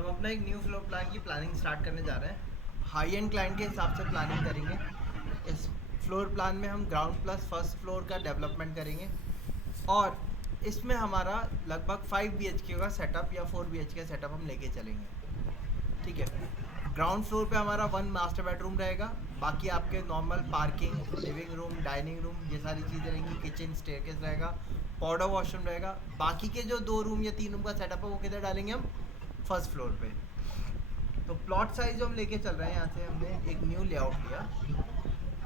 हम अपना एक न्यू फ्लोर प्लान की प्लानिंग स्टार्ट करने जा रहे हैं। हाई एंड क्लाइंट के हिसाब से प्लानिंग करेंगे। इस फ्लोर प्लान में हम ग्राउंड प्लस फर्स्ट फ्लोर का डेवलपमेंट करेंगे और इसमें हमारा लगभग 5 BHK का सेटअप या 4 BHK सेटअप हम लेके चलेंगे। ठीक है। ग्राउंड फ्लोर पे हमारा 1 मास्टर बेडरूम रहेगा, बाकी आपके normal parking, living room, dining room, ये सारी चीज़ें रहेंगी। किचन, स्टेयरकेस रहेगा, पाउडर वॉशरूम रहेगा। बाकी के जो 2 रूम या 3 रूम का सेटअप है वो किधर डालेंगे हम? फर्स्ट फ्लोर पे। तो प्लॉट साइज जो हम लेके चल रहे हैं, यहाँ से हमने एक न्यू लेआउट लिया।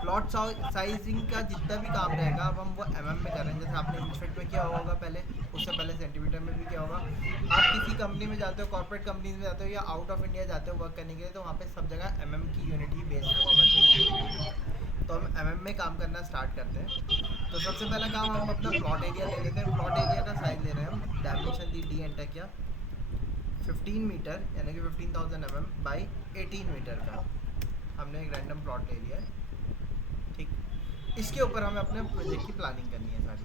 प्लॉट साइजिंग का जितना भी काम रहेगा अब हम वो में कर रहे हैं। जैसे आपने इंच फीट में किया होगा पहले, उससे पहले सेंटीमीटर में भी किया होगा। आप किसी कंपनी में जाते हो, कॉर्पोरेट कंपनी में जाते हो या आउट ऑफ इंडिया जाते हो वर्क करने के लिए, तो वहाँ पे सब जगह की यूनिट ही बेस फॉर्मेट में यूज़ होगी। तो हम में काम करना स्टार्ट करते हैं। तो सबसे पहला काम हम अपना प्लॉट एरिया ले लेते हैं। प्लॉट एरिया का साइज़ ले रहे हैं हम, डायमेंशन डी एंटर किया 15 मीटर यानी कि 15,000 बाई 18 मीटर का हमने एक रैंडम प्लॉट ले लिया है। ठीक, इसके ऊपर हमें अपने प्रोजेक्ट की प्लानिंग करनी है सारी।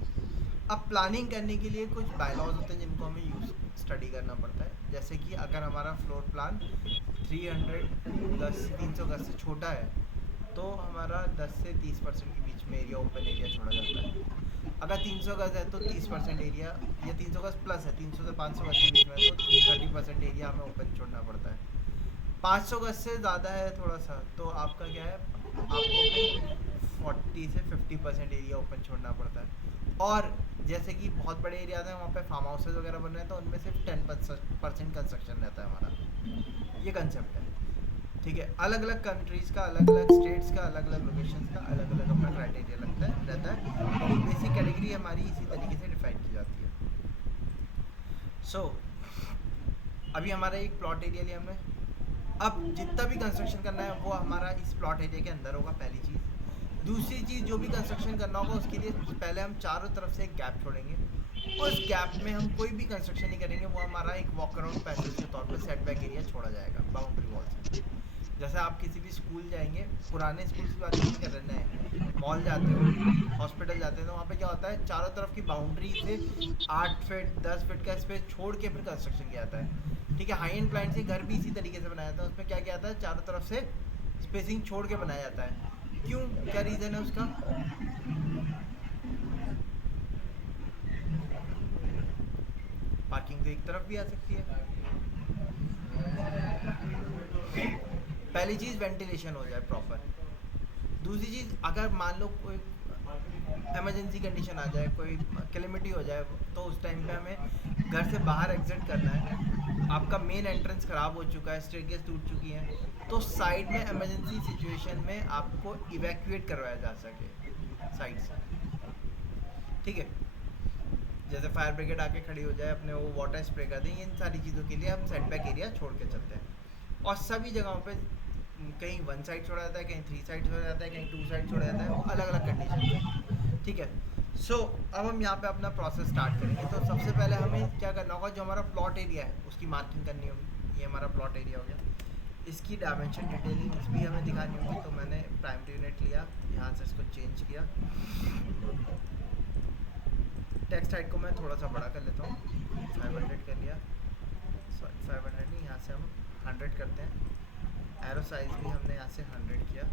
अब प्लानिंग करने के लिए कुछ बायलॉज होते हैं जिनको हमें स्टडी करना पड़ता है। जैसे कि अगर हमारा फ्लोर प्लान 300 गज से छोटा है तो हमारा 10 से 30% के बीच में एरिया, ओपन एरिया छोड़ा जाता है। अगर 300 गज है तो 30% एरिया, या 300 गज प्लस है 300 से 500 गज के बीच में, तो 30% एरिया हमें ओपन छोड़ना पड़ता है। 500 गज से ज़्यादा है थोड़ा सा, तो आपका क्या है, आपको 40 से 50% एरिया ओपन छोड़ना पड़ता है। और जैसे कि बहुत बड़े एरिया हैं वहाँ पे फार्म हाउसेज वगैरह बन रहे हैं, तो उनमें सिर्फ 10% कंस्ट्रक्शन रहता है हमारा। ये कंसेप्ट है। ठीक है। अलग अलग कंट्रीज़ का, अलग अलग स्टेट्स का, अलग अलग लोकेशंस का अलग अलग अपना क्राइटेरिया रहता है। लेकिन बेसिक कैटेगरी हमारी इसी तरीके से डिफाइन की जाती है। अभी हमारा एक प्लॉट एरिया लिया हमने। अब जितना भी कंस्ट्रक्शन करना है वो हमारा इस प्लॉट एरिया के अंदर होगा, पहली चीज़। दूसरी चीज़, जो भी कंस्ट्रक्शन करना होगा उसके लिए पहले हम चारों तरफ से एक गैप छोड़ेंगे। उस गैप में हम कोई भी कंस्ट्रक्शन नहीं करेंगे, वो हमारा एक वॉक अराउंड पैसेज के तौर पर सेटबैक एरिया छोड़ा जाएगा बाउंड्री वॉल से। जैसे आप किसी भी स्कूल जाएंगे, पुराने स्कूल की बात नहीं कर रहे हैं, मॉल जाते हो, हॉस्पिटल जाते हो, तो वहाँ पे क्या होता है, चारों तरफ की बाउंड्री से 8 फीट 10 फीट का स्पेस छोड़ के फिर कंस्ट्रक्शन किया जाता है। ठीक है। हाई एंड क्लाइंट से घर भी इसी तरीके से बनाया जाता है। उसमें क्या किया जाता है, चारों तरफ से स्पेसिंग छोड़ के बनाया जाता है। क्यों, क्या रीज़न है उसका? पार्किंग तो एक तरफ भी आ सकती है। पहली चीज़ वेंटिलेशन हो जाए प्रॉपर। दूसरी चीज़, अगर मान लो कोई इमरजेंसी कंडीशन आ जाए, कोई कैलेमिटी हो जाए, तो उस टाइम पे हमें घर से बाहर एग्जिट करना है, आपका मेन एंट्रेंस ख़राब हो चुका है, स्टेयरकेस टूट चुकी है, तो साइड में इमरजेंसी सिचुएशन में आपको इवैक्यूएट करवाया जा सके साइड से। ठीक है। जैसे फायर ब्रिगेड आके खड़ी हो जाए, अपने वो वाटर स्प्रे कर दें, इन सारी चीज़ों के लिए हम सेटबैक एरिया छोड़ के चलते हैं। और सभी जगहों पे कहीं 1 साइड छोड़ा जाता है, कहीं 3 साइड छोड़ा जाता है, कहीं 2 साइड छोड़ा जाता है, वो अलग अलग कंडीशन है। ठीक है। अब हम यहाँ पे अपना प्रोसेस स्टार्ट करेंगे। तो सबसे पहले हमें क्या करना होगा, जो हमारा प्लॉट एरिया है उसकी मार्किंग करनी होगी। ये हमारा प्लॉट एरिया हो गया। इसकी डायमेंशन डिटेलिंग्स भी हमें दिखानी होगी। तो मैंने प्राइमरी यूनिट लिया, यहाँ से इसको चेंज किया। टेक्स्ट हाइट को मैं थोड़ा सा बड़ा कर लेता हूँ, 500 कर लिया। सॉरी 500 नहीं, यहाँ से हम 100 करते हैं। एरो साइज भी हमने यहाँ से 100 किया,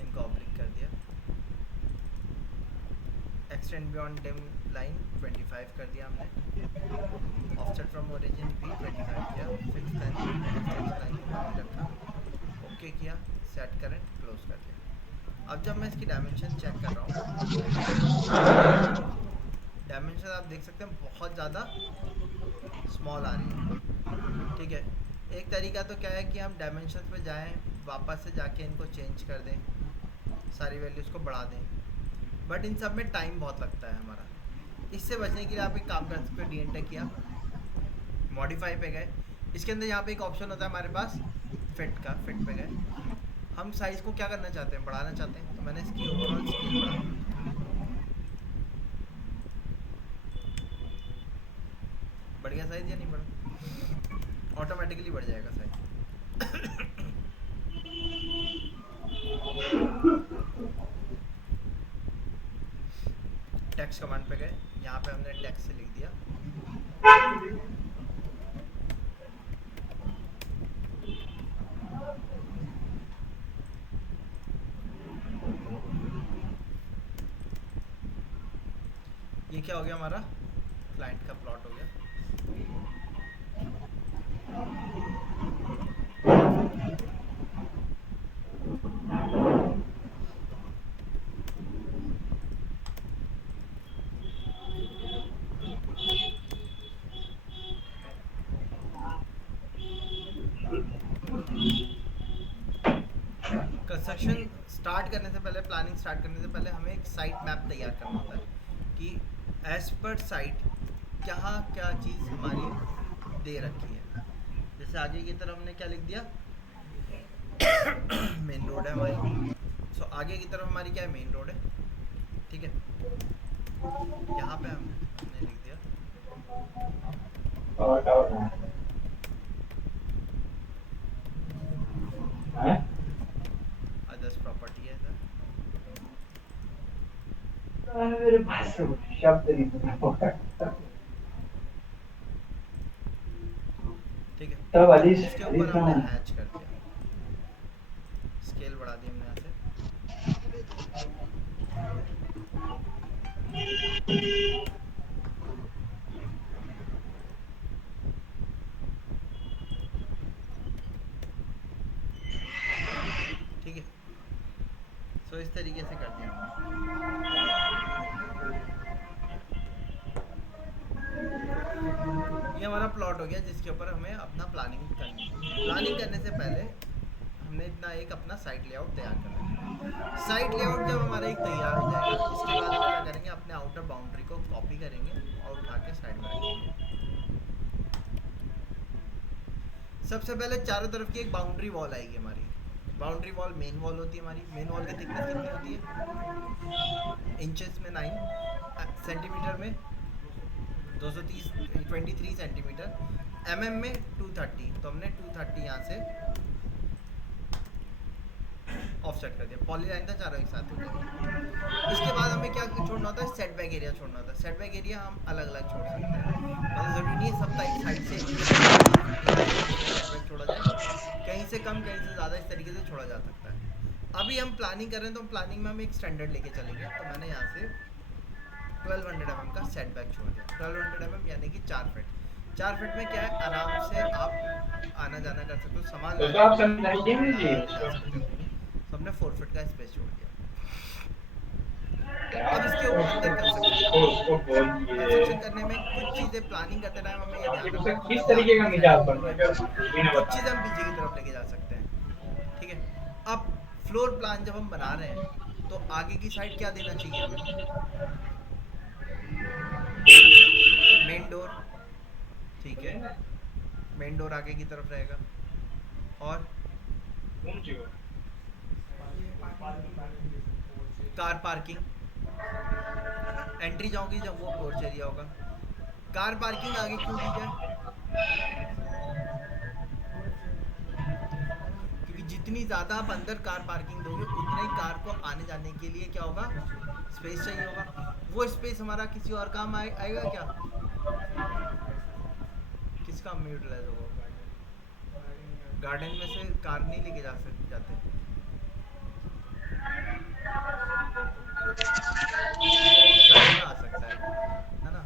इनको ऑब्लिक कर दिया। एक्सटेंड बियॉन्ड डिम लाइन 25 कर दिया हमने। ऑफसेट फ्रॉम ओरिजिन भी 25 किया। फिक्स लाइन रखा, ओके किया, सेट करंट क्लोज कर दिया। अब जब मैं इसकी डायमेंशन चेक कर रहा हूँ, डायमेंशन आप देख सकते हैं बहुत ज़्यादा स्मॉल आ रही है। ठीक है। एक तरीका तो क्या है कि हम डायमेंशन पे जाएं, वापस से जाके इनको चेंज कर दें, सारी वैल्यूज़ को बढ़ा दें, बट इन सब में टाइम बहुत लगता है हमारा। इससे बचने के लिए आप एक काम कर सकते हो, डी किया, मॉडिफाई पे गए। इसके अंदर यहाँ पे एक ऑप्शन होता है हमारे पास फिट का, फिट पे गए। हम साइज़ को क्या करना चाहते हैं, बढ़ाना चाहते हैं, तो मैंने इसकी ओवरऑल स्केल बढ़ा दी। बढ़ गया साइज़ या नहीं बढ़ा? ऑटोमेटिकली बढ़ जाएगा साइज़। टेक्स्ट कमांड पे गए, यहाँ पे हमने टेक्स्ट से लिख दिया ये क्या हो गया, हमारा क्लाइंट का प्लॉट हो गया। कंस्ट्रक्शन स्टार्ट करने से पहले, प्लानिंग स्टार्ट करने से पहले हमें एक साइट मैप तैयार करना होता है कि एज पर साइट क्या क्या चीज़ हमारी दे रखी है। जैसे आगे की तरफ हमने क्या लिख दिया, मेन रोड है हमारी। सो आगे की तरफ हमारी क्या है, मेन रोड है, ठीक है। यहाँ पे हमने लिख दिया अदर्स प्रॉपर्टी है सर। मेरे पास शब्द नहीं बता। ठीक है, तब अब अलीश इसके ऊपर अलीश हमने नाम हैच कर दिया, स्केल बढ़ा दी हमने यहाँ से। ठीक है, सो इस तरीके से कर दिया हमने। ये हमारा प्लॉट हो गया जिसके ऊपर हमें अपना प्लानिंग करनी है। प्लानिंग करने से पहले हमने इतना एक अपना साइट लेआउट तैयार कर रखा है। साइट लेआउट जब हमारा एक तैयार हो जाएगा, इसके बाद हम क्या करेंगे, अपने आउटर बाउंड्री को कॉपी करेंगे और उठा के साइड में रखेंगे। सबसे पहले चारों तरफ की एक बाउंड्री वॉल आएगी हमारी। बाउंड्री वॉल मेन वॉल होती है हमारी। मेन वॉल की थिकनेस कितनी होती है, इंचेस में 9, सेंटीमीटर में 230, 23 सेंटीमीटर, में 230। तो हमने 230 यहाँ से ऑफसेट कर दिया। पॉलीलाइन था, चारों एक साथ हो जाएंगे। इसके बाद हमें क्या छोड़ना होता है, सेटबैक एरिया छोड़ना होता है। सेटबैक एरिया हम अलग अलग छोड़ सकते हैं, मतलब ज़रूरी नहीं है सब साइड से सेटबैक छोड़ा जाए, कहीं से कम कहीं से ज़्यादा, इस तरीके से छोड़ा जा सकता है। अभी हम प्लानिंग कर रहे हैं तो प्लानिंग में हम एक स्टैंडर्ड लेके चलेंगे। तो मैंने यहाँ से 1200 mm का सेटबैक छोड़ दिया। 1200 mm यानी कि 4 फीट। 4 फीट में क्या है, आराम से आप आना जाना कर सकते हो, सामान तो आप समझाइए मुझे ले जा सकते हो। तो हमने 4 फीट का स्पेस छोड़ दिया। अब इसके अंदर कंस्ट्रक्शन करने में कुछ चीज़ें प्लानिंग करते टाइम हमें ये ध्यान रखना है, कुछ किस चीज़ें तरीके आगे का की साइड मिजाज रखनी बनता है, है कुछ चीज़ें हम पीछे की तरफ लेके जा सकते हैं। ठीक है, अब फ्लोर प्लान जब हम बना रहे हैं तो आगे की साइड क्या देना चाहिए हमें, मेन डोर। ठीक है, मेन डोर आगे की तरफ रहेगा। और कार पार्किंग, एंट्री जाओगी जब वो पोर्च एरिया होगा। कार पार्किंग आगे क्यों दी जाए, क्योंकि जितनी ज़्यादा आप अंदर कार पार्किंग दोगे उतना ही कार को आने जाने के लिए क्या होगा, स्पेस चाहिए होगा। वो स्पेस हमारा किसी और काम आएगा क्या, किस काम में यूटिलाइज होगा, गार्डन में से कार नहीं लेके जाते। साइड में आ सकता है ना,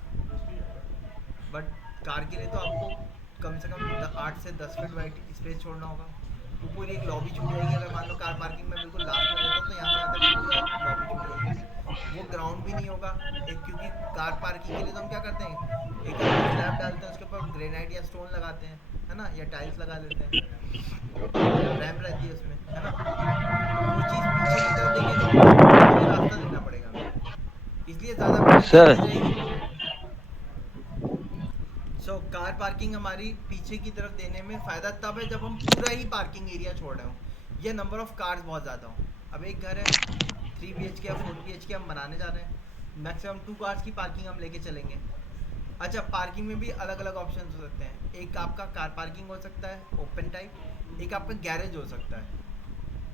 बट कार के लिए तो आपको कम से कम 8 से 10 फीट वाइड स्पेस छोड़ना होगा। वो पूरी एक लॉबी छूट जाएगी। अगर मान लो कार पार्किंग में बिल्कुल लास्ट में देता हूँ तो यहाँ से यहाँ तक पूरा लॉबी छूट जाएगी। वो ग्राउंड भी नहीं होगा एक, क्योंकि कार पार्किंग के लिए तो हम क्या करते हैं, एक हम स्लैब डालते हैं, उसके ऊपर ग्रेनाइट या स्टोन लगाते हैं, है ना, या टाइल्स लगा लेते हैं, रैम्प रहती है उसमें, है ना। वो चीज़ पीछे की तरफ देंगे तो उसके लिए रास्ता देना पड़ेगा हमें, इसलिए ज़्यादा मेहनत सर की जाएगी। सो कार पार्किंग हमारी पीछे की तरफ देने में फ़ायदा तब है जब हम पूरा ही पार्किंग एरिया छोड़ रहे हो या नंबर ऑफ़ कार्स बहुत ज़्यादा हो। अब एक घर है 3 BHK या 4 BHK हम बनाने जा रहे हैं, मैक्सिमम 2 कार्स की पार्किंग हम लेके चलेंगे। अच्छा, पार्किंग में भी अलग अलग ऑप्शन हो सकते हैं। एक आपका कार पार्किंग हो सकता है ओपन टाइप, एक आपका गैरेज हो सकता है।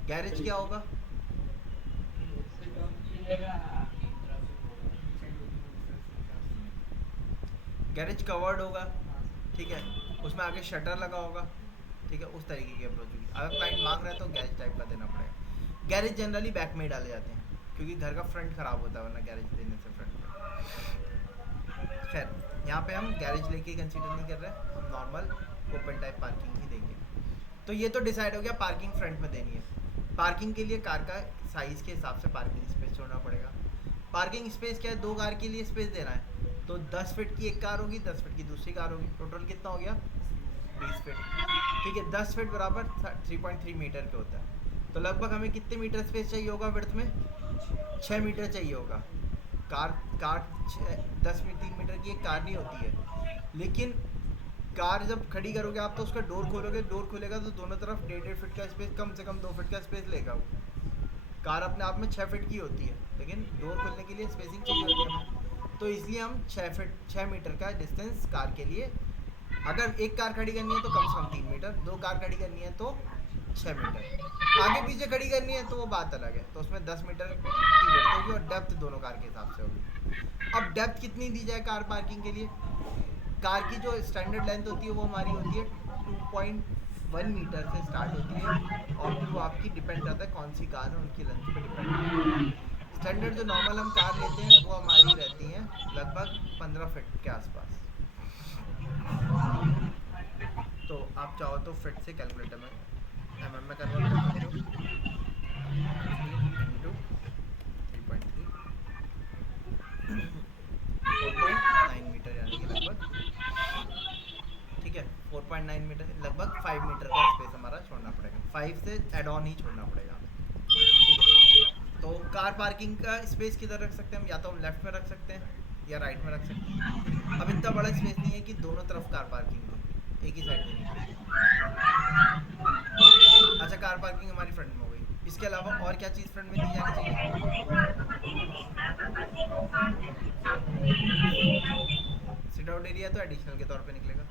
गैरेज क्या होगा, गैरेज कवर्ड होगा, ठीक है, उसमें आगे शटर लगा होगा, ठीक है, उस तरीके की अप्रोच होगी। अगर क्लाइंट मांग रहा है तो गैरेज टाइप का देना पड़ेगा। गैरेज जनरली बैक में डाले जाते हैं क्योंकि घर का फ्रंट ख़राब होता है वरना गैरेज देने से फ्रंट में। खैर यहाँ पे हम गैरेज लेके कंसीडर नहीं कर रहे हैं, हम नॉर्मल ओपन टाइप पार्किंग ही देंगे। तो ये तो डिसाइड हो गया पार्किंग फ्रंट में देनी है। पार्किंग के लिए कार का साइज़ के हिसाब से पार्किंग स्पेस छोड़ना पड़ेगा। पार्किंग स्पेस क्या है, 2 कार के लिए स्पेस देना है, तो 10 फीट की एक कार होगी, 10 फीट की दूसरी कार होगी, टोटल कितना हो गया 20 फीट। ठीक है, 10 फीट बराबर 3.3 मीटर के होता है। तो लगभग हमें कितने मीटर स्पेस चाहिए होगा विड्थ में, 6 मीटर चाहिए होगा। कार 3 मीटर की एक कार नहीं होती है, लेकिन कार जब खड़ी करोगे आप तो उसका डोर खोलोगे, डोर खुलेगा तो दोनों तरफ 1.5 फीट का स्पेस, कम से कम 2 फीट का स्पेस लेगा वो। कार अपने आप में 6 फीट की होती है, लेकिन डोर खोलने के लिए स्पेसिंग चाहिए होती है हमें, तो इसलिए हम 6 मीटर का डिस्टेंस कार के लिए। अगर एक कार खड़ी करनी है तो कम से कम 3 मीटर, 2 कार खड़ी करनी है तो 6 मीटर, आगे पीछे खड़ी करनी है तो वो बात अलग है, तो उसमें 10 मीटर की विड्थ होगी और डेप्थ दोनों कार के हिसाब से होगी। अब डेप्थ कितनी दी जाए कार पार्किंग के लिए, कार की जो स्टैंडर्ड लेंथ होती है वो हमारी होती है 2.1 मीटर से स्टार्ट होती है, और फिर वो आपकी डिपेंड करता है कौन सी कार है उनकी लेंथ पे डिपेंड करता है। स्टैंडर्ड जो नॉर्मल हम कार लेते हैं वो हमारी रहती हैं लगभग 15 फीट के आसपास। तो आप चाहो तो फिट से कैलकुलेटर में mm में कन्वर्ट कर सकते हो, 15 × 3.3 4.9 मीटर यानी कि लगभग, ठीक है 4.9 मीटर, लगभग 5 मीटर का स्पेस हमारा छोड़ना पड़ेगा, 5 से एड ऑन ही छोड़ना पड़ेगा हमें। ठीक है, तो कार पार्किंग का स्पेस किधर रख सकते हैं हम, या तो हम लेफ्ट में रख सकते हैं या राइट में रख सकते हैं। अब इतना बड़ा स्पेस नहीं है कि दोनों तरफ कार पार्किंग हो, एक ही साइड देनी पड़ेगी। अच्छा, कार पार्किंग हमारी फ्रंट में हो गई, इसके अलावा और क्या चीज़ फ्रंट में दी जानी चाहिए। सिट आउट एरिया तो एडिशनल के तौर पे निकलेगा,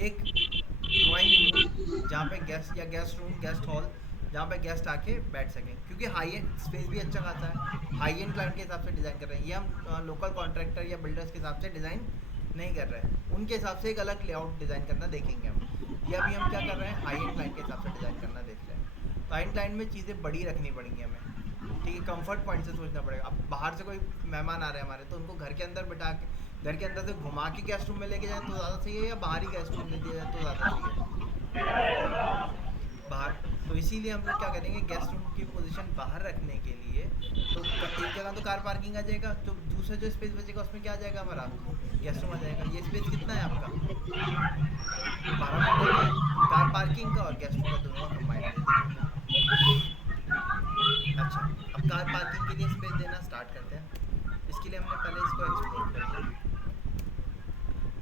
एक ड्राइंग रूम जहाँ पे गेस्ट या गेस्ट रूम गेस्ट हॉल जहाँ पे गेस्ट आके बैठ सकें, क्योंकि हाई एंड स्पेस भी अच्छा खासा है, हाई एंड क्लाइंट के हिसाब से डिज़ाइन कर रहे हैं, ये हम लोकल कॉन्ट्रैक्टर या बिल्डर्स के हिसाब से डिज़ाइन नहीं कर रहे हैं, उनके हिसाब से एक अलग लेआउट डिज़ाइन करना देखेंगे हम। ये अभी हम क्या कर रहे हैं, हाई एंड क्लाइंट के हिसाब से डिज़ाइन करना देख रहे हैं। तो हाई एंड क्लाइंट में चीज़ें बड़ी रखनी पड़ेंगी हमें, ठीक है, कंफर्ट पॉइंट से सोचना पड़ेगा। अब बाहर से कोई मेहमान आ रहे हैं हमारे, तो उनको घर के अंदर बिठा के, घर के अंदर से घुमा के गेस्ट रूम में लेके जाएं तो ज़्यादा सही है, या बाहर ही गेस्ट रूम में दिया जाए तो ज़्यादा सही है, बाहर। तो इसीलिए हम लोग क्या करेंगे, गेस्ट रूम की पोजीशन बाहर रखने के लिए, तो एक जगह तो कार पार्किंग आ जाएगा, तो दूसरा जो स्पेस बचेगा उसमें क्या आ जाएगा, हमारा गेस्ट रूम आ जाएगा। ये स्पेस कितना है आपका, 12 मीटर का है, कार पार्किंग का और गेस्ट रूम का दोनों का कंबाइंड। अच्छा, अब कार पार्किंग के लिए स्पेस देना स्टार्ट करते हैं। इसके लिए हमने पहले इसको एक्सप्लोर कर लिया।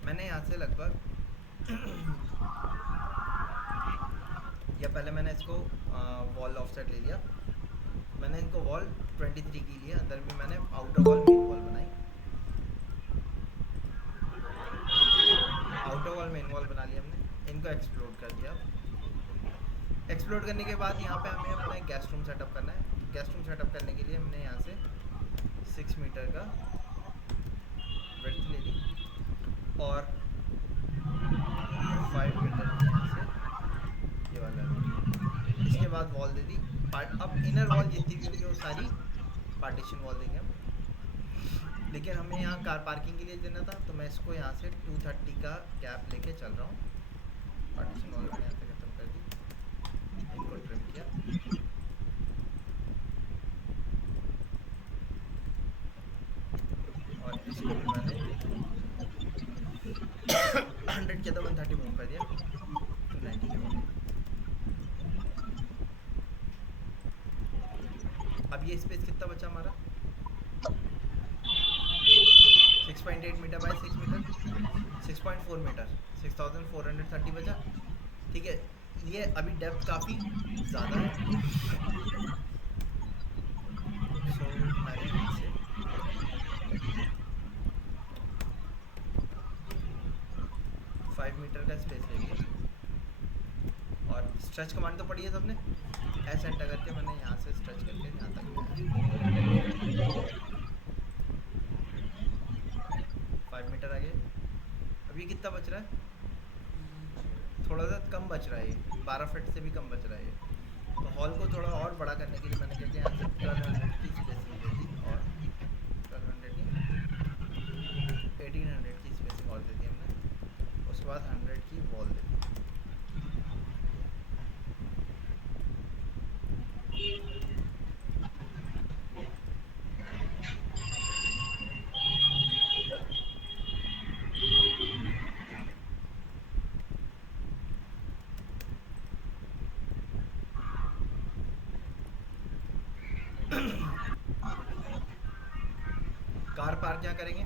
मैंने यहाँ से लगभग या पहले मैंने इसको वॉल ऑफसेट ले लिया, मैंने इनको वॉल 23 की लिया, अंदर भी मैंने आउटर वॉल मेन वॉल बनाई, आउटर वॉल मेन वॉल बना लिया हमने, इनको एक्सप्लोर कर दिया। एक्सप्लोर करने के बाद यहाँ पे हमें अपना एक गेस्ट रूम सेटअप करना है। गेस्ट रूम सेटअप करने के लिए हमने यहाँ से 6 मीटर का विड्थ ले ली और 5 मीटर की यहाँ से ये वाला, इसके बाद वॉल दे दी। अब इनर वॉल जितनी भी होगी वो सारी पार्टीशन वॉल देंगे हम, लेकिन हमें यहाँ कार पार्किंग के लिए देना था, तो मैं इसको यहाँ से 230 का गैप लेके चल रहा हूँ। पार्टीशन वॉल मैंने यहाँ से खत्म कर दी, इनको ट्रिम किया, और इसको भी मैंने 100 किया था, 130 मूव कर दिया, 290 के बाद। अब ये स्पेस कितना बचा हमारा, 6.8 मीटर बाय 6 मीटर, 6.4 मीटर, 6430 बचा। ठीक है, ये अभी डेप्थ काफ़ी ज़्यादा है, सो मैंने यहाँ से मीटर का स्पेस ले लिया, और स्ट्रेच कमांड तो पड़ी है सबने, ऐसे एंटर करके मैंने यहाँ से स्ट्रेच करके यहाँ तक लिया, 5 मीटर आगे। अब ये कितना बच रहा है, थोड़ा सा कम बच रहा है, ये 12 फीट से भी कम बच रहा है। तो हॉल को थोड़ा और बड़ा करने के लिए मैंने क्या किया, यहाँ से 1200 की स्पेसिंग दे दी और 1200 की 1800 की स्पेसिंग बाद 100 की वॉल दे दी। कार पार्क क्या करेंगे,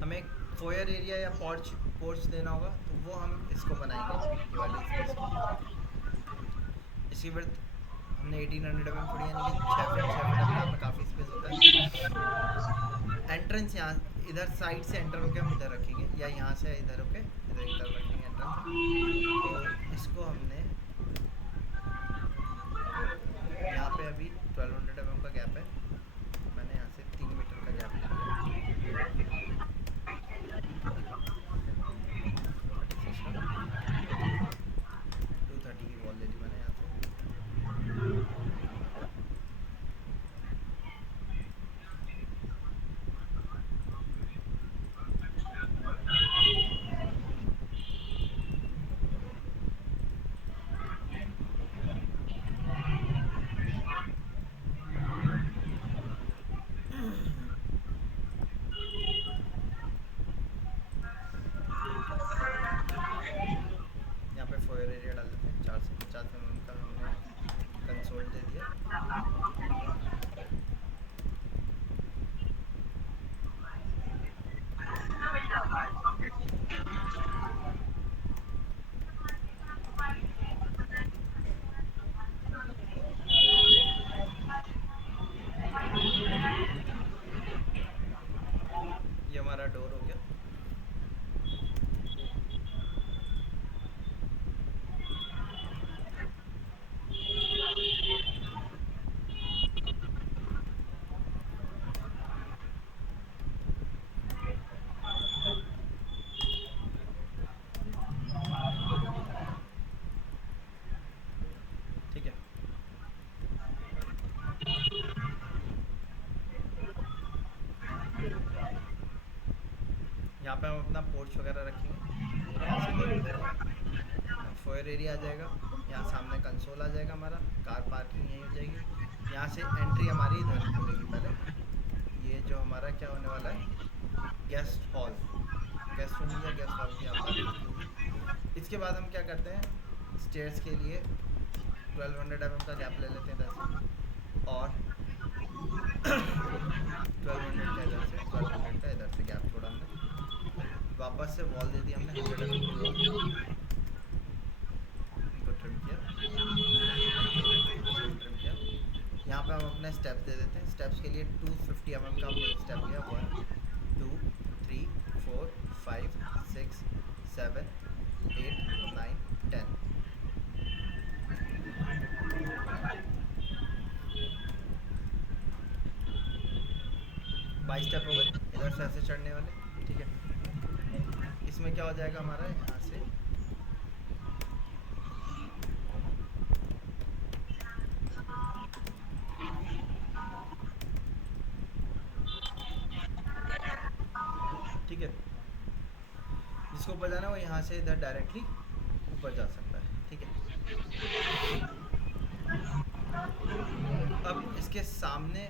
हमें एक फोयर एरिया या पोर्च पोर्च देना होगा, तो वो हम इसको बनाएंगे, ये वाली स्पेस को। इसकी वर्थ हमने 1800 mm छोड़ी, यानी कि 6 फीट अपने आप में काफ़ी स्पेस होता है। एंट्रेंस यहाँ इधर साइड से एंटर होके हम इधर रखेंगे, या यहाँ से इधर होके इधर एक तरफ रखेंगे एंट्रेंस। तो इसको हमने यहाँ पे अभी 1200 mm का गैप है, मैंने यहाँ से 3 मीटर का गैप लिया। 230 की वॉल ले ली मैंने यहाँ से। यहाँ पे फोयर एरिया डाल देते हैं, 450 mm का हमने कंसोल दे दिया। ये हमारा डोर हो गया। ठीक है, यहाँ पे हम अपना पोर्च वगैरह रखेंगे। यहाँ से फोयर एरिया आ जाएगा, यहाँ सामने कंसोल आ जाएगा, हमारा कार पार्किंग यहीं हो जाएगी। यहाँ से एंट्री हमारी इधर खुलेगी। पहले ये जो हमारा क्या होने वाला है, गेस्ट हॉल, गेस्ट रूम या गेस्ट हॉल की आप बात कीजिए। इसके बाद हम क्या करते हैं, स्टेयर्स के लिए 1200 mm का गैप ले लेते हैं इधर से, और 1200 का इधर से, 1200 का इधर से गैप छोड़ा हमने। वापस से वॉल दे दी हमने 100 mm की वॉल, इनको ट्रिम किया। यहाँ पे हम अपने स्टेप्स दे देते हैं। स्टेप्स के लिए 250 mm का हमने एक स्टेप लिया। 1 2 3 4 5 6 7 8 9 10। 22 स्टेप हो गए इधर से ऐसे चढ़ने वाले। ठीक है, इसमें क्या हो जाएगा हमारा, यहाँ से ठीक है, जिसको ऊपर जाना है वो यहाँ से इधर डायरेक्टली ऊपर जा सकता है। ठीक है, अब इसके सामने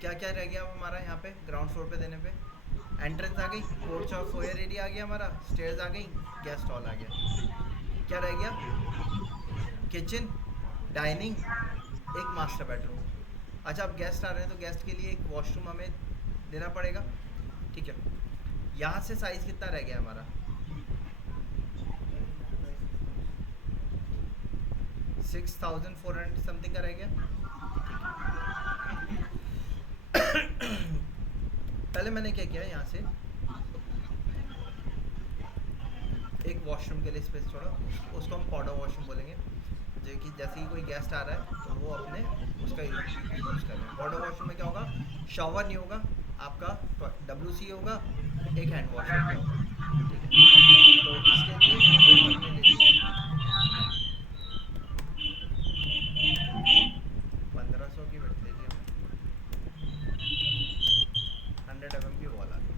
क्या क्या रह गया हमारा, यहाँ पे ग्राउंड फ्लोर पे देने पे एंट्रेंस आ गई, पोर्च और फोयर एरिया आ गया हमारा, स्टेयर्स आ गई, गेस्ट हॉल आ गया। क्या रह गया, किचन, डाइनिंग, एक मास्टर बेडरूम। अच्छा, अब गेस्ट आ रहे हैं तो गेस्ट के लिए एक वॉशरूम हमें देना पड़ेगा। ठीक है, यहाँ से साइज कितना रह गया हमारा, 6400 समथिंग का रह गया। पहले मैंने क्या किया, यहाँ से एक वॉशरूम के लिए स्पेस छोड़ा, उसको हम पाउडर वॉशरूम बोलेंगे। जो कि जैसे ही कोई गेस्ट आ रहा है तो वो अपने उसका यूज़ करें। पाउडर वॉशरूम में क्या होगा, शावर नहीं होगा आपका, WC होगा, एक हैंड वॉश होगा। ठीक है, तो इसके लिए वो हमने ले ली 1500 की विड्थ ले ली हमने, 100 mm की वॉल आ गई।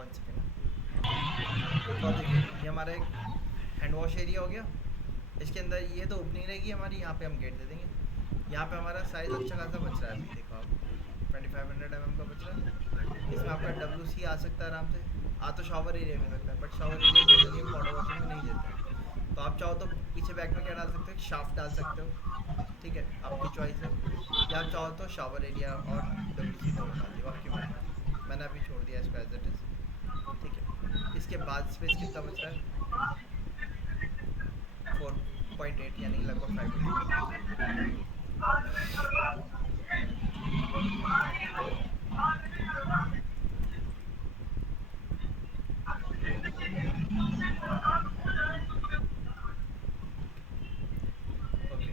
One second. और देखिए ये हमारा एक हैंड वॉश एरिया हो गया। इसके अंदर ये तो ओपनिंग रहेगी हमारी, यहाँ पे हम गेट दे देंगे। यहाँ पे हमारा साइज़ अच्छा खासा बच रहा है, अभी देखो आप 2500 mm का बच रहा है। इसमें आपका WC आ सकता है आराम से, आ तो शॉवर एरिया में सकता है, बट शॉवर एरिया जनरली हम वाटर वॉशिंग में नहीं देते हैं। तो आप चाहो तो पीछे बैक में क्या डाल सकते हो, शाफ्ट डाल सकते हो, ठीक है, आपकी चॉइस है। या आप चाहो तो शॉवर एरिया और WC दोनों डाल दियो, आपकी मर्जी। मैंने अभी छोड़ दिया इसको एज इट इज़, ठीक है। इसके बाद स्पेस कितना बच रहा है, 4.8 यानी लगभग 5 लीटर। ओके।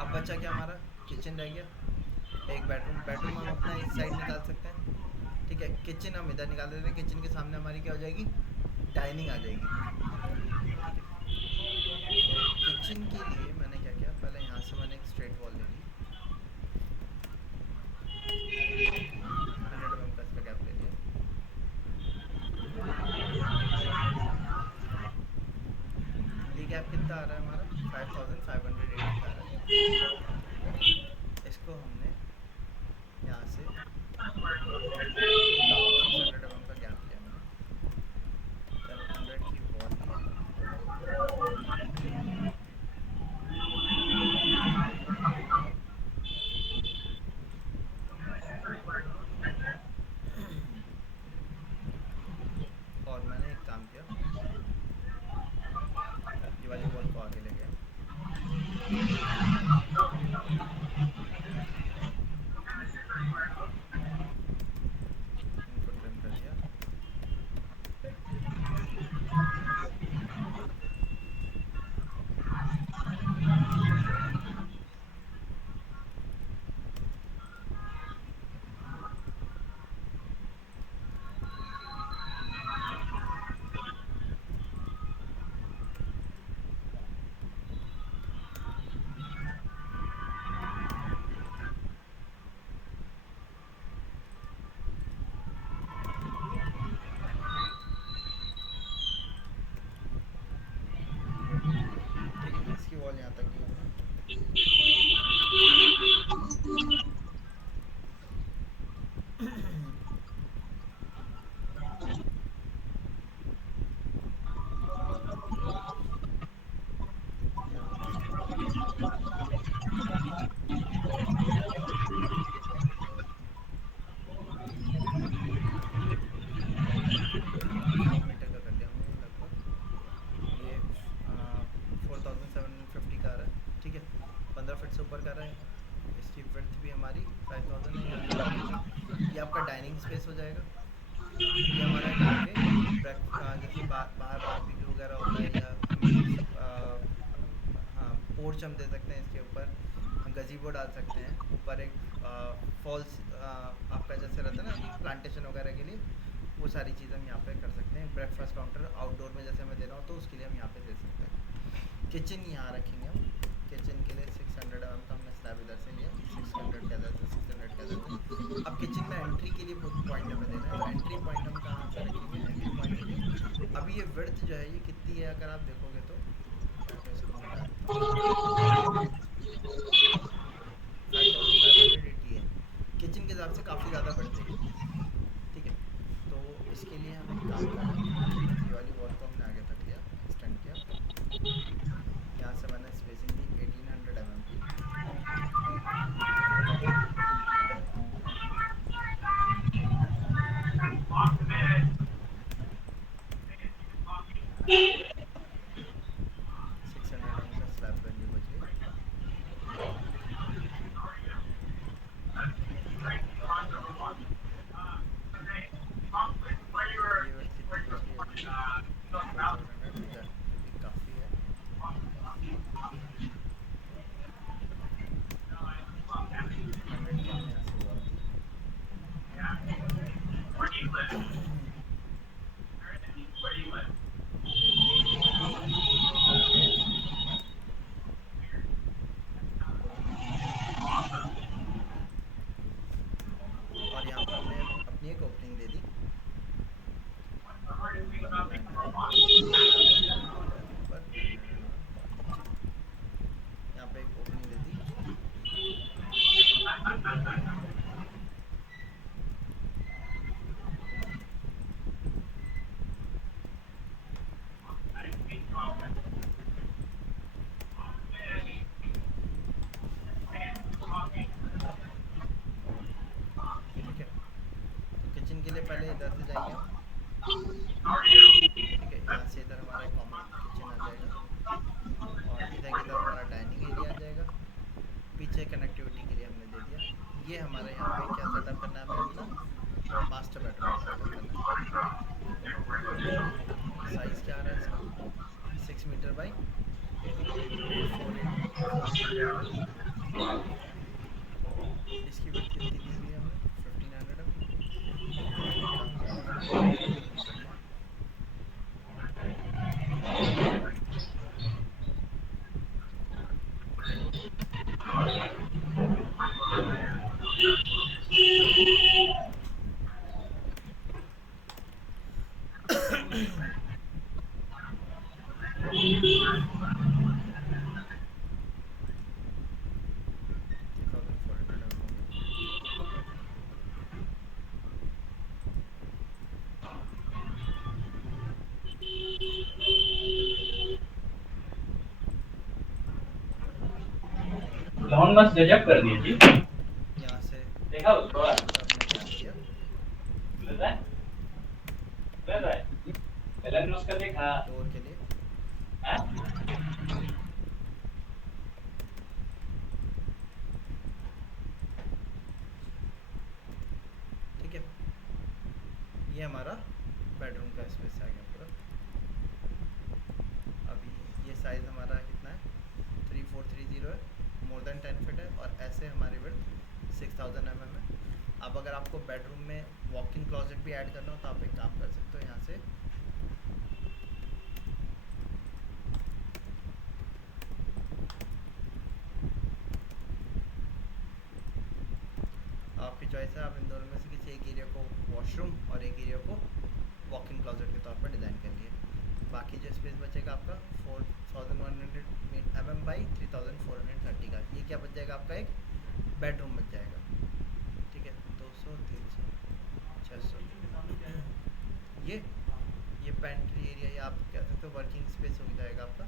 अब बचा क्या हमारा, किचन रह गया, एक बेडरूम। बेडरूम हम अपना इस साइड निकाल सकते हैं, ठीक है। किचन हम इधर निकाल देते हैं। किचन के सामने हमारी क्या हो जाएगी, डाइनिंग आ जाएगी, ठीक है। तो किचन के लिए मैंने क्या किया, पहले यहाँ से मैंने एक स्ट्रेट वॉल ले ली, 100 mm का इसका गैप ले लिया। ये गैप कितना आ रहा है हमारा, 5580 का आ रहा है। इसको हमने यहाँ से 600 mm का गैप लिया मैंने, 100 की वॉल ली है। और मैंने एक काम किया, ये वाली वॉल को आगे ले गया, इनको ट्रिम कर दिया। ठीक है, इसकी वॉल यहाँ तक की हमने। यहाँ हमने इसकी वॉल ली है। ये 4 मीटर का कर लिया हमने लगभग। ये 4750 का आ रहा है, ठीक है, 15 फीट से ऊपर का रहा है। इसकी विड्थ भी हमारी 5000 है, यानी ये आपका डाइनिंग स्पेस हो जाएगा। ये हमारा यहाँ पे जैसे बाहर बारबेक्यू वगैरह होता है, या हाँ पोर्च हम दे सकते हैं इसके ऊपर, हम गजीबो डाल सकते हैं ऊपर, एक फॉल्स आपका जैसे रहता है ना प्लांटेशन वगैरह के लिए, वो सारी चीज़ें हम यहाँ पे कर सकते हैं। ब्रेकफास्ट काउंटर आउटडोर में जैसे मैं दे रहा हूँ, तो उसके लिए हम यहाँ पे दे सकते हैं। किचन यहाँ रखेंगे हम। किचन के लिए 600 mm का हमने स्लैब इधर से लिया, 600 का इधर से, 600 का इधर से। अब किचन में एंट्री के लिए बहुत पॉइंट हमें देना है, तो एंट्री पॉइंट हम कहाँ से रखेंगे, एंट्री पॉइंट के लिए अभी ये विड्थ जो है ये कितनी है, अगर आप देखोगे तो इसको मिटा देता हूँ, 5580 है। किचन के हिसाब से काफ़ी ज़्यादा विड्थ है, ठीक है। तो इसके लिए हम एक काम करें, ये वाली वॉल को हमने आगे तक लिया, एक्सटेंड किया। यहाँ से मैंने स्पेसिंग दी 1800 mm की। Yeah. 600 mm का स्लैब वैल्यू बच गई। ये वर्थ कितनी बच गई अभी, पहले इधर से जाएंगे हम, ठीक है। यहाँ से इधर हमारा कॉमन किचन आ जाएगा और इधर की तरफ हमारा डाइनिंग एरिया आ जाएगा। पीछे कनेक्टिविटी के लिए हमने दे दिया। ये हमारा यहाँ पे क्या सेटअप करना है, हमें अपना मास्टर बेडरूम का सेटअप करना है। साइज़ क्या आ रहा है इसका, 6 मीटर बाई 4 आ रहा है। इसकी विड्थ कितनी दी हुई है हमने, 1500 एम। काम करना इसको बढ़िया। थ्री 3400 एम हो गया। लॉन मस्त गजब कर दिए जी। यहाँ से देखा उसको यहाँ पे हमने क्या किया, लगा लगा कलर ने उसका देखा। डोर के लिए ठीक है। ये हमारा बेडरूम का स्पेस आ गया पूरा। अभी ये साइज़ हमारा कितना है, 3430 है, मोर देन 10 फीट है। और ऐसे हमारी विड्थ 6000 mm है। अब अगर आपको बेडरूम में वॉक इन क्लोजेट भी ऐड करना हो तो आप एक काम कर सकते हो, यहाँ से आपकी चॉइस है, आप इन दोनों में से किसी एक एरिया को वॉशरूम और एक एरिया को वॉक इन क्लोजेट के तौर पर डिज़ाइन कर लिए। बाकी जो स्पेस बचेगा आपका 4100 mm बाई 3430 का, ये क्या बच जाएगा आपका, एक बेडरूम बच जाएगा। ठीक है, 200 300 600। ये पेंट्री एरिया या आप कह सकते हो वर्किंग स्पेस हो जाएगा आपका।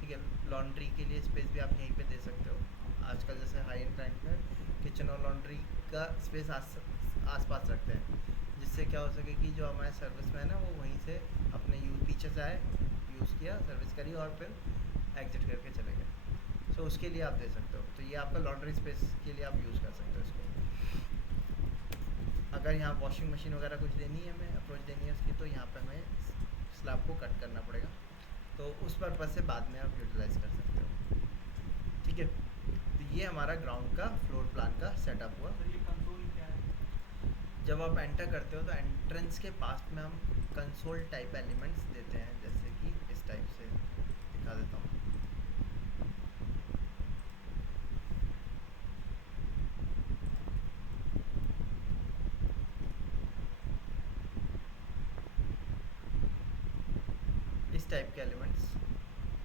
ठीक है, लॉन्ड्री के लिए स्पेस भी आप यहीं पे दे सकते हो। आजकल जैसे हाई एंड क्लाइंट में किचन और लॉन्ड्री का स्पेस आसपास रखते हैं, जिससे क्या हो सके कि जो हमारे सर्विसमैन है वो वहीं से अपने पीछे से आए, यूज़ किया, सर्विस करी और फिर एग्जिट करके चले गए। सो उसके लिए आप दे सकते हो। तो ये आपका लॉन्ड्री स्पेस के लिए आप यूज़ कर सकते हो इसको। अगर यहाँ वॉशिंग मशीन वगैरह कुछ देनी है, हमें अप्रोच देनी है उसकी, तो यहाँ पे हमें स्लैब को कट करना पड़ेगा। तो उस पर्पज़ से बाद में आप यूटिलाइज़ कर सकते हो। ठीक है, तो ये हमारा ग्राउंड का फ्लोर प्लान का सेटअप हुआ। ये कंसोल क्या है? जब आप एंटर करते हो तो एंट्रेंस के पास में हम कंसोल टाइप एलिमेंट्स देते हैं, जैसे कि इस टाइप से दिखा देता हूँ। इस टाइप के एलिमेंट्स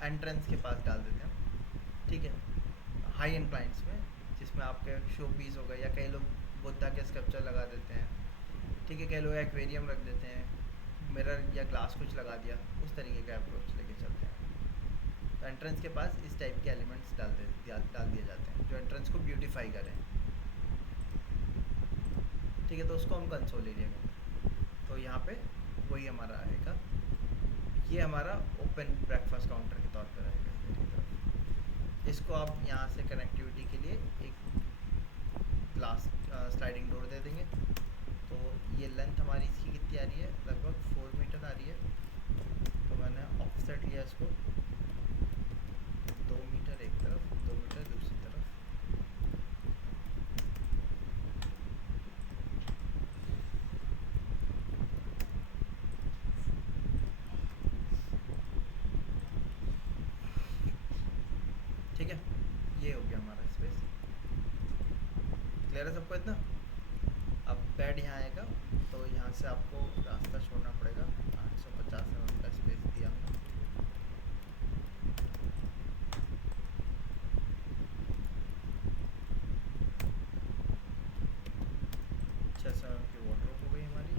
एंट्रेंस के पास डाल देते हैं। ठीक है, हाई एंड क्लाइंट्स में जिसमें आपके शो पीस हो गए, या कई लोग बुद्धा के स्कल्पचर लगा देते हैं। ठीक है, कई लोग एक्वेरियम रख देते हैं, मिरर या ग्लास कुछ लगा दिया, उस तरीके का अप्रोच लेके चलते हैं। तो एंट्रेंस के पास इस टाइप के एलिमेंट्स डाल दिए जाते हैं जो एंट्रेंस को ब्यूटीफाई करें। ठीक है, तो उसको हम कंसोल एरिया कहते हैं। तो यहाँ पे वही हमारा आएगा। ये हमारा ओपन ब्रेकफास्ट काउंटर के तौर पर रहेगा इधर की तरफ। इसको आप यहाँ से कनेक्टिविटी के लिए एक ग्लास स्लाइडिंग डोर दे देंगे। तो ये लेंथ हमारी इसकी कितनी आ रही है, लगभग 4 मीटर आ रही है। तो मैंने ऑफसेट लिया इसको 2 मीटर एक तरफ, 2 मीटर दूसरी तरफ। ठीक है, ये हो गया हमारा स्पेस। क्लियर है सबको इतना? अब बेड यहाँ आएगा, तो यहाँ से आपको रास्ता छोड़ना पड़ेगा। 850 mm का स्पेस दिया हमने। छः सौ की वार्डरोब हो गई हमारी।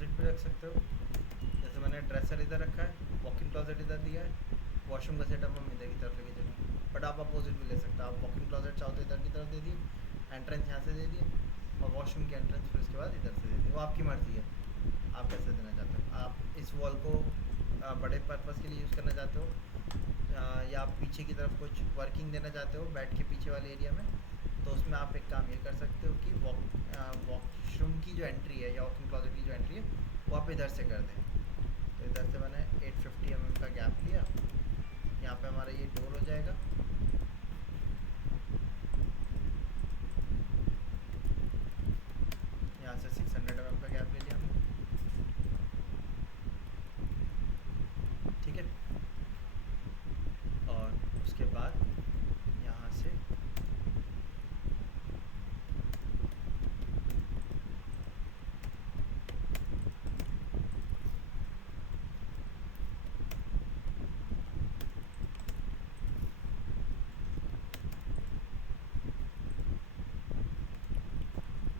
अपोजिट भी रख सकते हो। जैसे मैंने ड्रेसर इधर रखा है, वॉक इन क्लोजेट इधर दिया है, वॉशरूम का सेटअप हम इधर की तरफ लेके चलेंगे। बट आप अपोजिट भी ले सकते हो, आप वॉक इन क्लोजेट चाहो तो इधर की तरफ दे दिए, एंट्रेंस यहाँ से दे दिए, और वॉशरूम की एंट्रेंस फिर उसके बाद इधर से दे दिए। वो आपकी मर्ज़ी है, आप कैसे देना चाहते हो। आप इस वॉल को बड़े पर्पज़ के लिए यूज़ करना चाहते हो, या आप पीछे की तरफ कुछ वर्किंग देना चाहते हो बेड के पीछे वाले एरिया में, तो उसमें आप एक काम ये कर सकते हो कि वॉशरूम की जो एंट्री है या वॉक इन क्लोजेट की जो एंट्री है वो आप इधर से कर दें। तो इधर से मैंने 850 mm का गैप लिया, यहाँ पे हमारा ये डोर हो जाएगा। यहाँ से 600 mm का गैप ले लिया हमने, ठीक है। और उसके बाद यहाँ से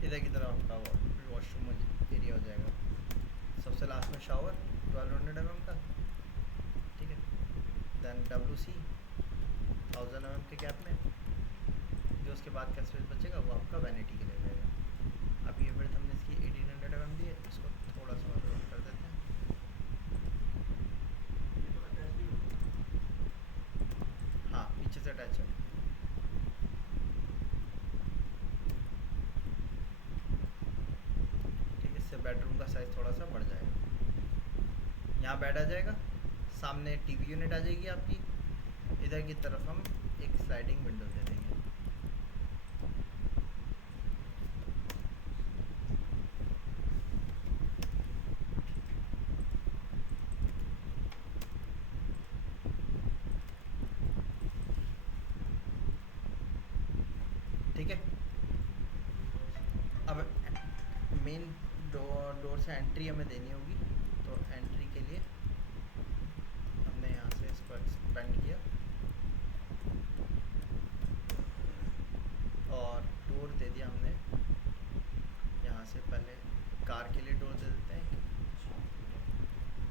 इधर की तरफ आपका वॉशरूम एरिया हो जाएगा। सबसे लास्ट में शावर 1200 mm का, ठीक है। देन WC 1000 mm के गैप में, जो उसके बाद का स्पेस बचेगा वो आपका वैनिटी के लिए रहेगा। अब ये विड्थ हमने इसकी 1800 mm दी है, इसको थोड़ा सा और कर देते हैं। हाँ, पीछे से अटैच है। ठीक है, इससे बेडरूम का साइज़ थोड़ा सा बढ़ जाएगा। यहाँ बेड आ जाएगा, सामने टीवी यूनिट आ जाएगी आपकी, इधर की तरफ हम एक स्लाइडिंग विंडो दे देंगे। ठीक है, अब मेन डोर से एंट्री हमें देनी होगी, तो एंट्री के लिए हमने यहाँ से इसको एक्सपेंड किया और डोर दे दिया हमने। यहाँ से पहले कार के लिए डोर दे देते हैं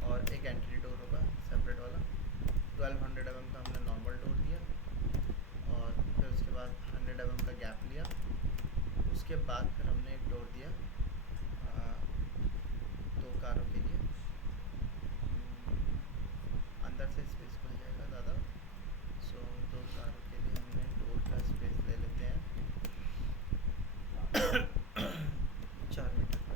और एक एंट्री डोर होगा सेपरेट वाला। 1200 mm का हमने नॉर्मल डोर दिया और फिर उसके बाद 100 mm का गैप लिया। उसके बाद फिर हमने एक डोर दिया 2 कारों के लिए। अंदर से स्पेस खुल जाएगा ज़्यादा, सो 2 कारों के लिए हमने डोर का स्पेस ले लेते हैं 4 मीटर का।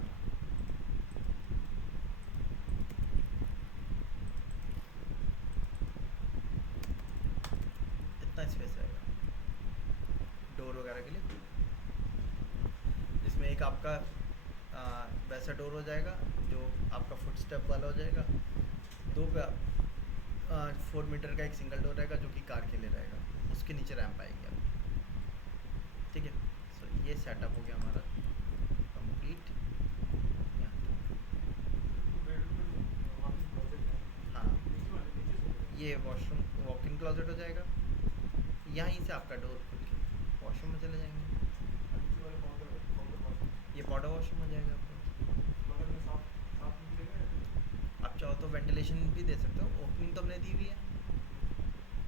इतना स्पेस रहेगा डोर वगैरह के लिए। इसमें एक आपका वैसा डोर हो जाएगा जो आपका फुट स्टेप वाला हो जाएगा। 2 का 4 मीटर का एक सिंगल डोर रहेगा जो कि कार के लिए रहेगा, उसके नीचे रैंप आएगी आपकी। ठीक है, सो ये सेटअप हो गया हमारा कंप्लीट। हाँ, ये वॉशरूम वॉक इन क्लोजेट हो जाएगा। यहीं से आपका डोर खुल के वॉशरूम में चले जाएंगे। ये बॉर्डर वॉशरूम हो जाएगा आपका। आप चाहो तो वेंटिलेशन भी दे सकते हो, ओपनिंग तो हमने दी हुई है,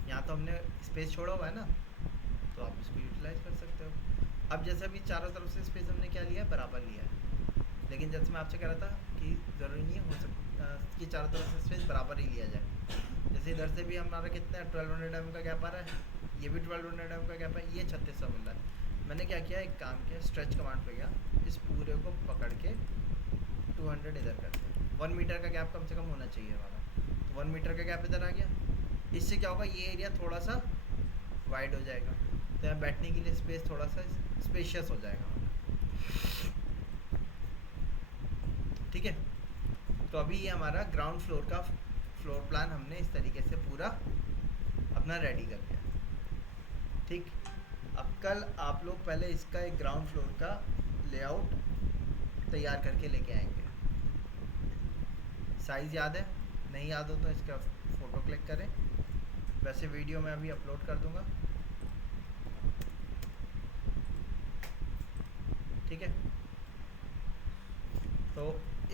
यहाँ तो हमने स्पेस छोड़ा हुआ है ना, तो आप इसको यूटिलाइज़ कर सकते हो। अब जैसे अभी चारों तरफ से स्पेस हमने क्या लिया है, बराबर लिया है, लेकिन जैसे मैं आपसे कह रहा था कि ज़रूरी नहीं हो सकता कि चारों तरफ से स्पेस बराबर ही लिया जाए। जैसे इधर से भी हमारा कितना 1200 mm का गैप आ रहा है, ये भी 1200 mm का गैप है, ये 3600 मिल रहा है। मैंने क्या किया, एक काम किया, स्ट्रेच कमांड पे गया, इस पूरे को पकड़ के 200 इधर करते हैं। 1 मीटर का गैप कम से कम होना चाहिए हमारा, तो 1 मीटर का गैप इधर आ गया। इससे क्या होगा, ये एरिया थोड़ा सा वाइड हो जाएगा, तो यहाँ बैठने के लिए स्पेस थोड़ा सा स्पेशियस हो जाएगा हमारा। ठीक है, तो अभी ये हमारा ग्राउंड फ्लोर का फ्लोर प्लान हमने इस तरीके से पूरा अपना रेडी कर लिया। ठीक, अब कल आप लोग पहले इसका एक ग्राउंड फ्लोर का लेआउट तैयार करके लेके आएंगे। साइज़ याद है, नहीं याद हो तो इसका फ़ोटो क्लिक करें, वैसे वीडियो मैं अभी अपलोड कर दूंगा। ठीक है, तो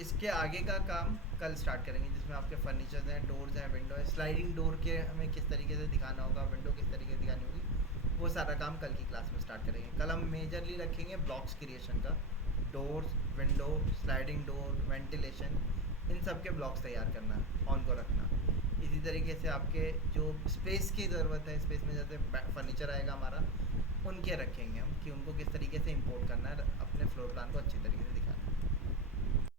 इसके आगे का काम कल स्टार्ट करेंगे, जिसमें आपके फर्नीचर्स हैं, डोर्स हैं, विंडो है, स्लाइडिंग डोर के हमें किस तरीके से दिखाना होगा, विंडो किस तरीके से दिखानी होगी, वो सारा काम कल की क्लास में स्टार्ट करेंगे। कल हम मेजरली रखेंगे ब्लॉक्स क्रिएशन का, doors, window, sliding door, ventilation, इन सब के ब्लॉक्स तैयार करना, ऑन को रखना। इसी तरीके से आपके जो स्पेस की ज़रूरत है, स्पेस में जैसे फर्नीचर आएगा हमारा, उनके रखेंगे हम कि उनको किस तरीके से इंपोर्ट करना है, अपने फ्लोर प्लान को अच्छी तरीके से दिखाना है।